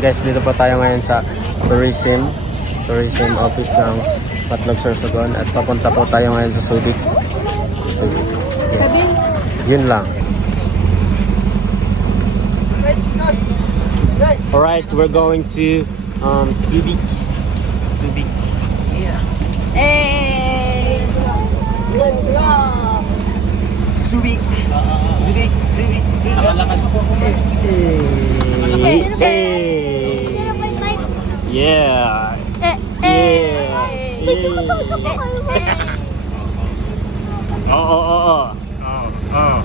guys, dito pa tayo ngayon sa tourism tourism office ng Patlog Sorsogon at papunta po tayo ngayon sa Subic. Subic. Sabi, Yun lang. Alright, we're going to um, Subic. Subic. eh, let's go. Subic. Subic. Subic. Subic. Eh, eh. 0.5. Yeah. Eh, Yeah. You, matawag ka pa kayo. Oo, oo, oo. Oo.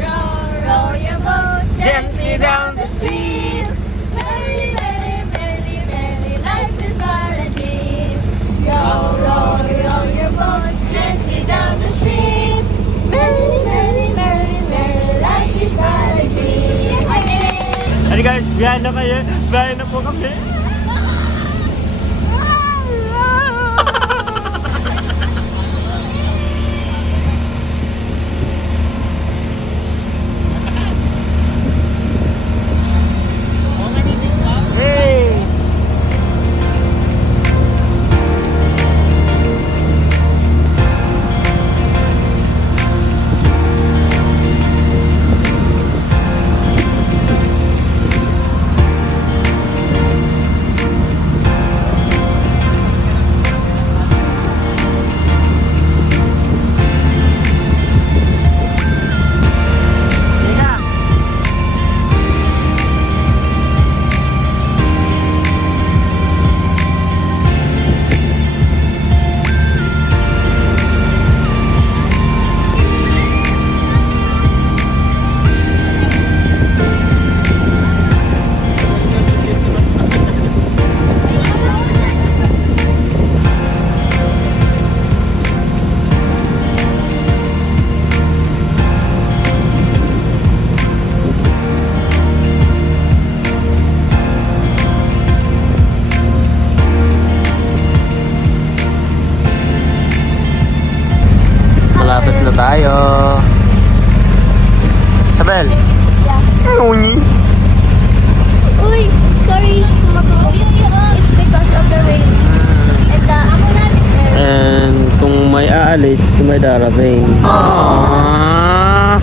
Row, row your boat Gently down the stream. Merrily, merrily, merrily, merrily, life is all a dream. Row, row, row your boat guys, biyahe na kayo. Biyahe na po kami. Isabel! Yeah. Uni! Uy, sorry. It's because of the rain. And the, And kung may aalis, may darating. Ah!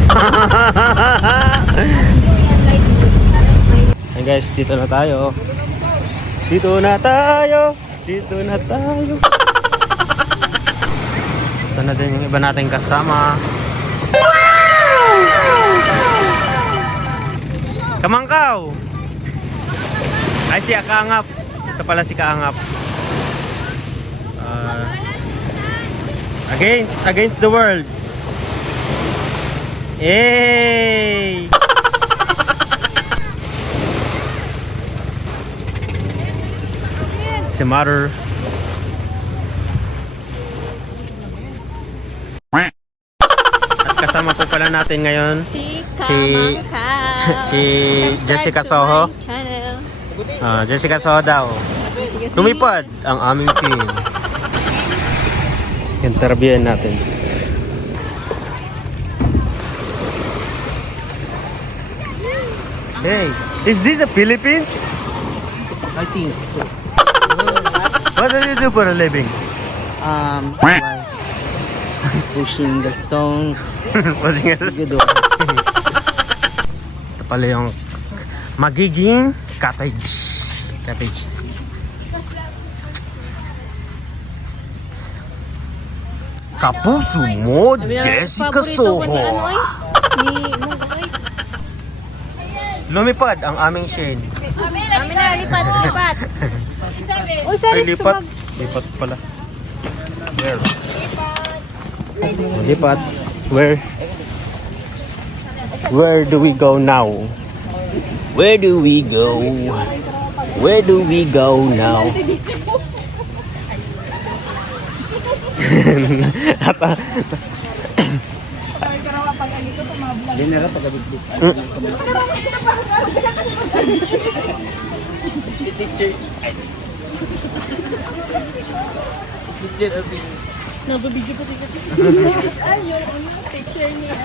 Hey guys, dito na tayo. Dito na tayo. Dito na tayo. Ito na din yung iba nating kasama. Kamangkaw! Ay, si Kaangap. Ito pala si Kaangap. Ah, against, against the world. Yay! Si Mother. At kasama po pala natin ngayon Si Si- si Jessica Soho. Channel. Ah, Jessica Soho daw. Lumipad ang aming team. Interviewin natin. Hey, is this the Philippines? I think so. What do you do for a living? Um, was pushing the stones. Us. Good Ito pala yung magiging cottage. Cottage. Kapuso mo, Jessica Soho. Lumipad ang aming Shane. Kami na, lipat, lipat. Uy, Ay, sorry, lipat. sumag. Lipat pala. Where? Lipat. Where? Where do we go now? Where do we go? Where do we go now? Na lang pagkabiglig. Nababigyo pa rin Ay, yung ano, picture niya.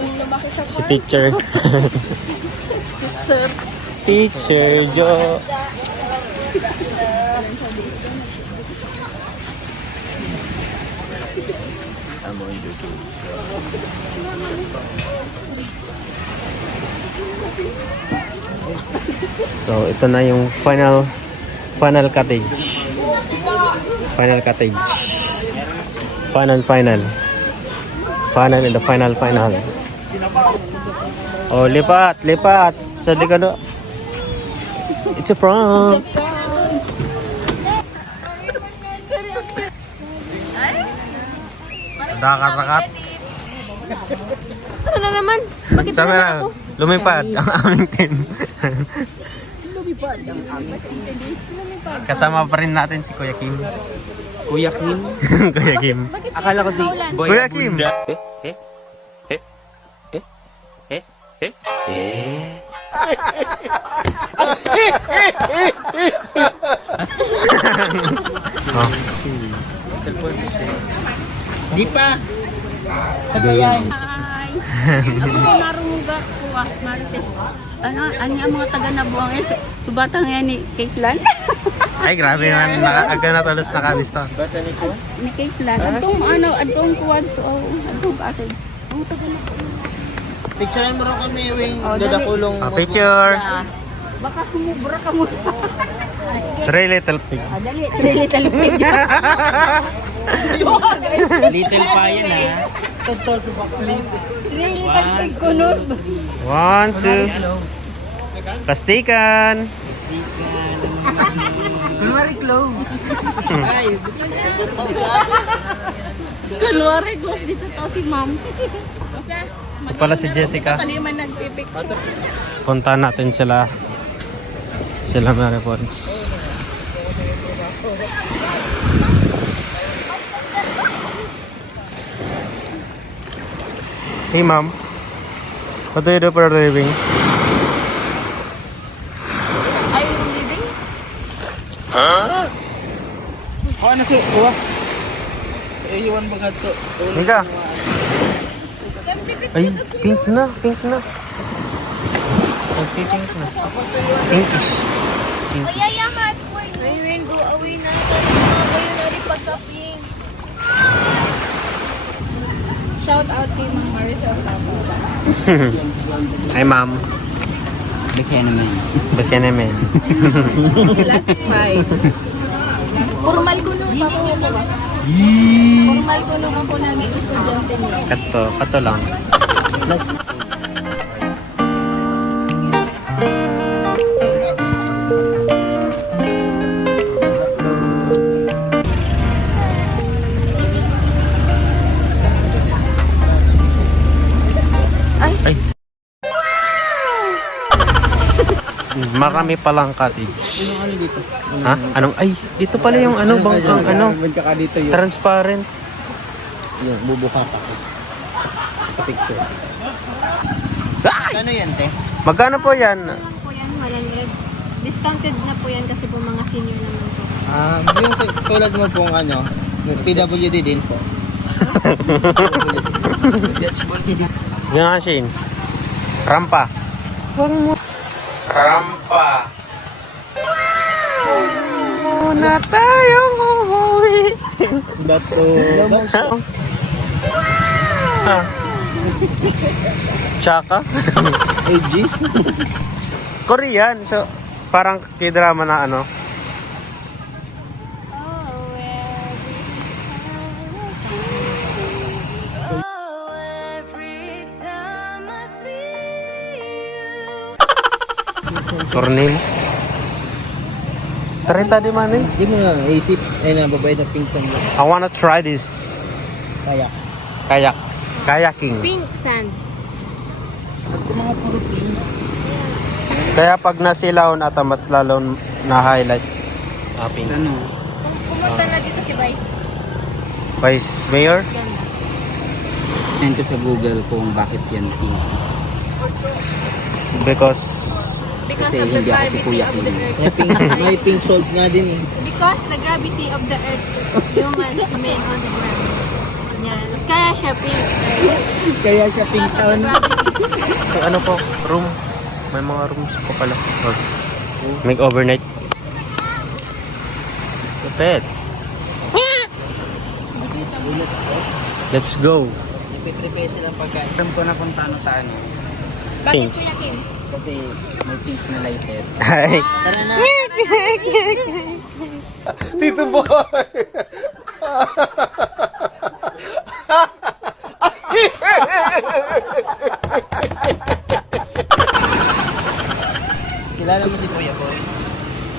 Yung lumaki sa si teacher. Sir. Teacher Jo. So, ito na yung final final cottage. Final cottage. Final final. Final in the final final. Oh, lipat, lipat. Sa likod. It's a prank. Dakat-dakat. Ano na naman? Bakit Sabi na ako? lumipad ang aming team. Kasama pa rin natin si Kuya Kim. Kuya Kim. Kuya Kim. Akala ko si Maulan. Boy Kuya Kim. Oh. Di pa. Hi! Ako po ah, Marites. Ano, ano ang mga taga na buwang eh, su- subatang yan ni Caitlin. Ay, grabe naman. Nakaaga na talos nakalisto. ni Caitlin. Antong ano, antong kuwan to, oh, antong bakit. Ang taga na po. Picturean mo rin kami, Wing. Oh. Dadakulong Oh, picture. Ah, baka sumubra ka mo sa... Three little pig. Ah, dali, dali talipid. Little pa yan, ha? Totoo sa baklit. Dali talipid ko nun. One, two. Plastikan. Kunwari close. Ay, Kalwari, close dito to si ma'am. Ito pala si Jessica. Punta natin sila. Sila Mary Pons. Hey ma'am. What do you do for a living? Are you leaving? oh, ano si Kuya? Eh, iwan bagad to. Nika. Ay, pink na, pink na. Ay, pink, pink na. Pinkish. Kaya yaman po. Ayun, go away na. Kayo na rin pagkaping. Shout out kay Ma'am Maricel Tamo. Hi ma'am. Bigyan naman. Ba't yan naman? Last five. Formal ko nung ako ko ba? Formal ko nung ako naging estudyante niya. Kato, kato lang. Ay. Marami palang cottage. Ano dito? Ha? Anong ay, dito pala yung ano bangkang ano, dito yun. transparent. Yun, bubuka pa. Picture. Ano yan, te? Magkano po 'yan? po yan, 100. Discounted na po yan kasi po mga senior naman po. Ah, yung sa- tulad mo pong ano, PWD din po. Yan nga, Shane. Rampa. Rampa. Muna tayong umuwi. Bato. Ha? Tsaka? Aegis. Korean. So, parang k-drama na ano. Cornel. Tarita di man eh. Di mo nga isip, ay nababayad na pinsan mo. I wanna try this. Kaya. Kayak. Kayaking. Pink sand. Kaya pag nasilaw na ata, mas lalo na-highlight. Ah, pink. Ano? Pumunta na dito si Vice. Vice Mayor? Ganda. Tingnan ko sa Google kung bakit yan pink. Because Kasi of the hindi ako si gravity Kuya of Kim. the earth. May pink, may pink salt nga din eh. Because the gravity of the earth, humans made on the ground. Yan. Kaya siya pink. Kaya siya pink town. gravity. ano po, room. May mga rooms pa pala. Or, make overnight. Kapit. Let's go. Nagpe-prepare sila pagkain. Alam ko na kung paano taano. Pink. Kuya Kim. Kasi may pink na lighter. Hi. Tara na! Kilala mo si Kuya Boy?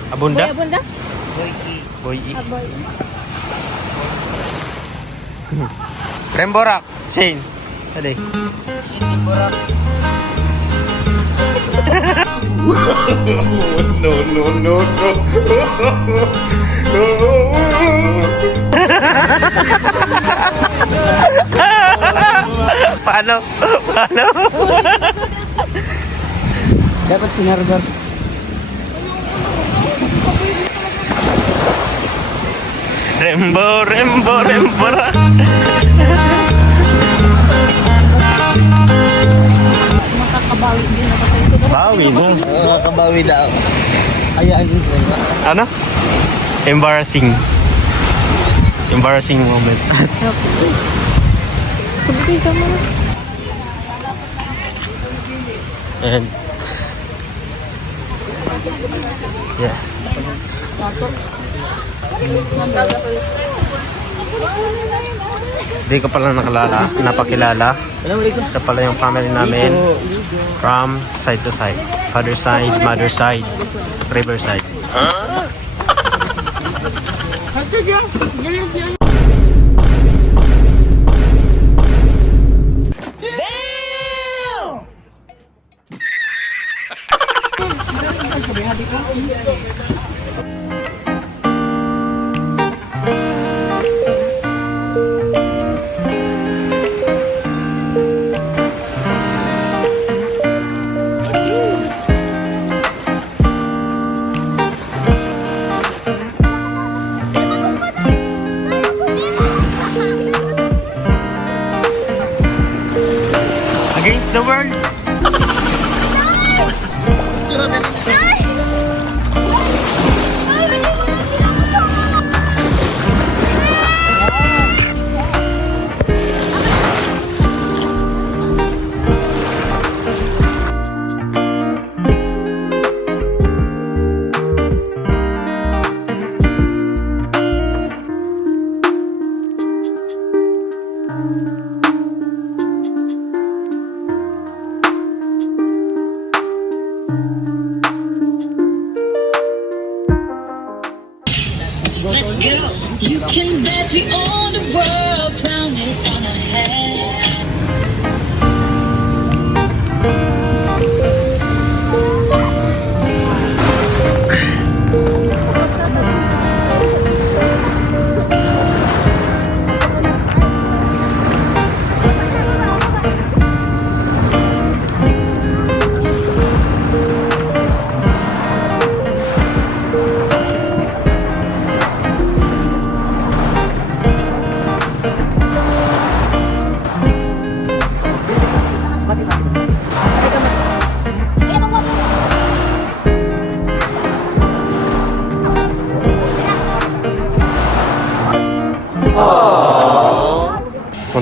Abunda? Kuya Bunda? Boy Ki. Boy E. Aboy. Remborak. Shane. Dali. Paano? Paano? Dapat sinargar. Rembo, rembo, rembora. Makakabawi din ako sa ito. Bawi na. Makakabawi daw. Hayaan ko. Ano? Embarrassing. Embarrassing moment. And yeah. Hindi ko pala nakalala, napakilala. Siya pala yung family namin from side to side. Father side, mother side, river side. Against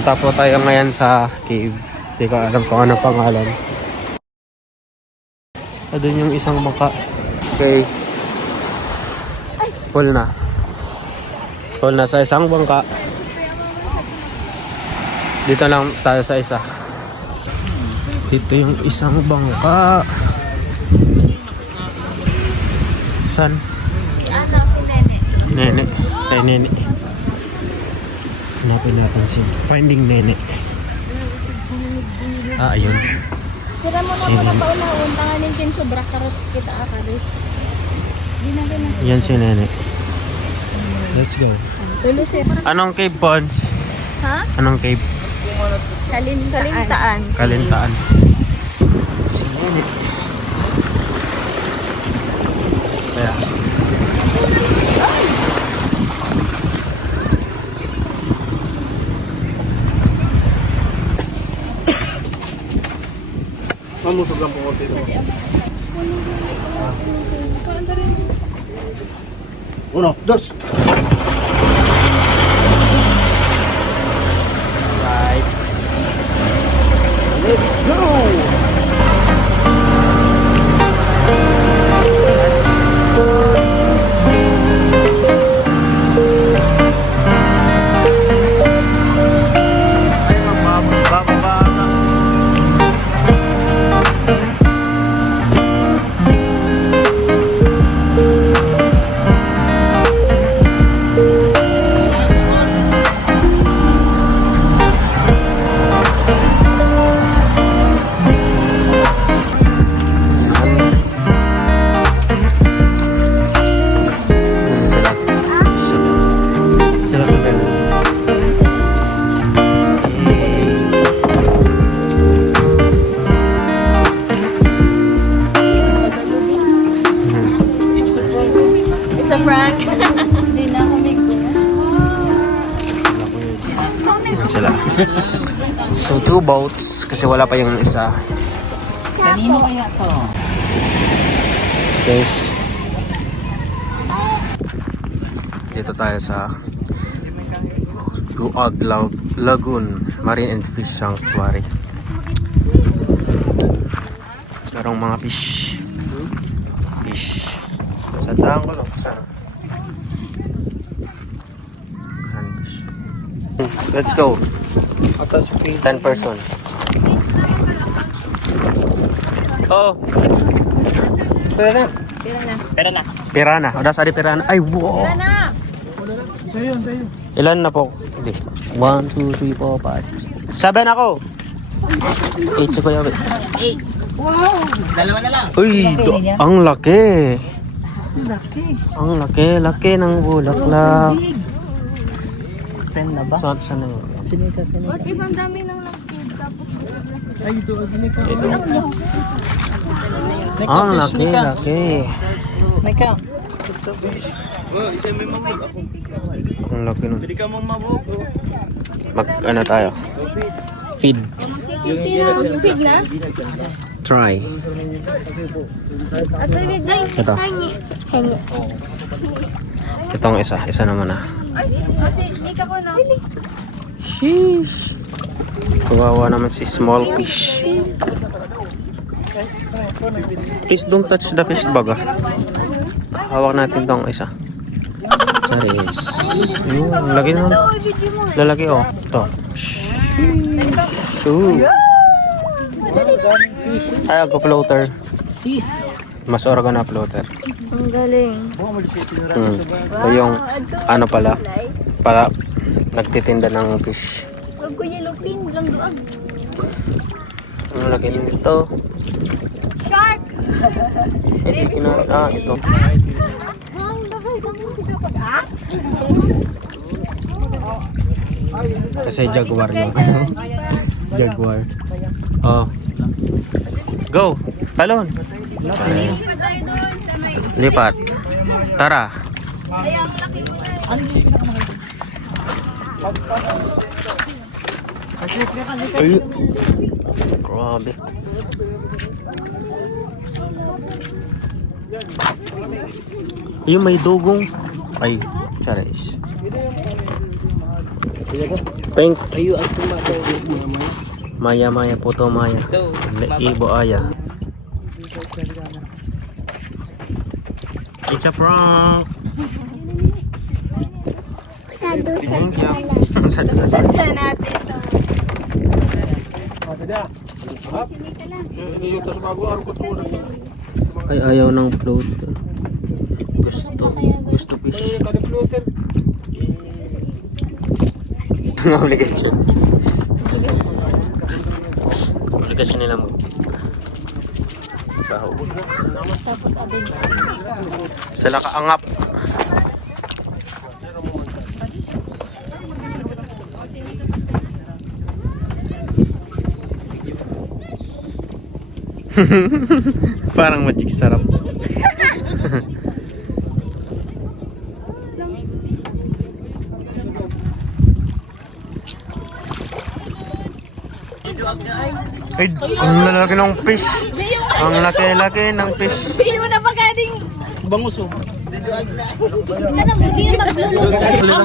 Punta po tayo ngayon sa cave. Hindi ko alam kung ano pangalan. Ah, doon yung isang bangka. Okay. Full na. Full na sa isang bangka. Dito lang tayo sa isa. Dito yung isang bangka. San? Si Ana, si Nene. Nene. Kay Nene. Hanapin natin si Finding Nene. Ah, ayun. Sira mo na ako paunahon. Tanganin kin sobra karos kita akari. Yan si Nene. Let's go. Tulo sir. Anong cave, Pons? Ha? Anong cave? Kalintaan. Kalintaan. Kalintaan. Si Nene. um ang pumunti sa Uno, dos. sila. So, two boats kasi wala pa yung isa. Kanino kaya to? Guys. Dito tayo sa Lag- Lagoon Marine and Fish Sanctuary. Merong mga fish. Fish. Sa tango lang. Sa Saan fish? Let's go. Atas 10 person. Oh. Pera na. Pera na. Pirana. O, nasa di pirana. Ay, wow. na. Sa'yo, sa'yo. Ilan na po? Hindi. 1, 2, 3, 4, 5. 7 ako. 8 si Kuya. Wei. Dalawa na lang. Uy, do- ang laki. Laki. Ang laki, laki ng bulaklak. Pen na ba? Saan saan na yun? Sinika, sinika. Ba't ibang dami ng lakid? Tapos Ay, ito, sinika. Ito. Nika, Ang fish, laki, nika. laki. Nika. Ang laki nun. Hindi ka mong mabuk. Mag, ano tayo? Feed. Yung pig na? Try. May. Ito. Itong isa. Isa naman ah. Ay, kasi hindi ka po na. Sheesh. Kawawa naman si small fish. Please don't touch the fish baga. Hawak natin tong isa. Charis. Yung, lagi naman. Lalaki oh. Ito. Shoo. Ay, ako floater. Fish. Mas oraga na floater. Ang galing. Hmm. Ito yung ano pala. Para nagtitinda ng fish. Huwag ko yellow pin. Lang doon. Ang laki nito. Shark! Hindi kinain. Ah, ito. Ang laki. Ah? Kasi jaguar ano. jaguar. Oh. Go! Talon! Lipat tayo doon sa may... Lipat. Tara. Ay, ang laki mo. Ay. Grabe. Yung may dugong. Ay, charis. Pink. Ayo. Maya maya puto maya. Ibo aya. It's a prank. Sado Sa sa sa. Sa natin to. Ay ayaw ng float. Gusto. Gusto fish. Obligation. Obligation nila mag Baho. Tapos abin. Sila kaangap. Parang magic sarap. Ay, ang lalaki ng fish. Ang laki-laki ng fish. Pili mo na pagkating. Bangus oh. Ano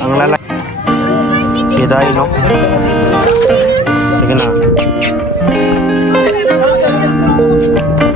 Ang lalaki. Kita yun no? Sige na. Thank you.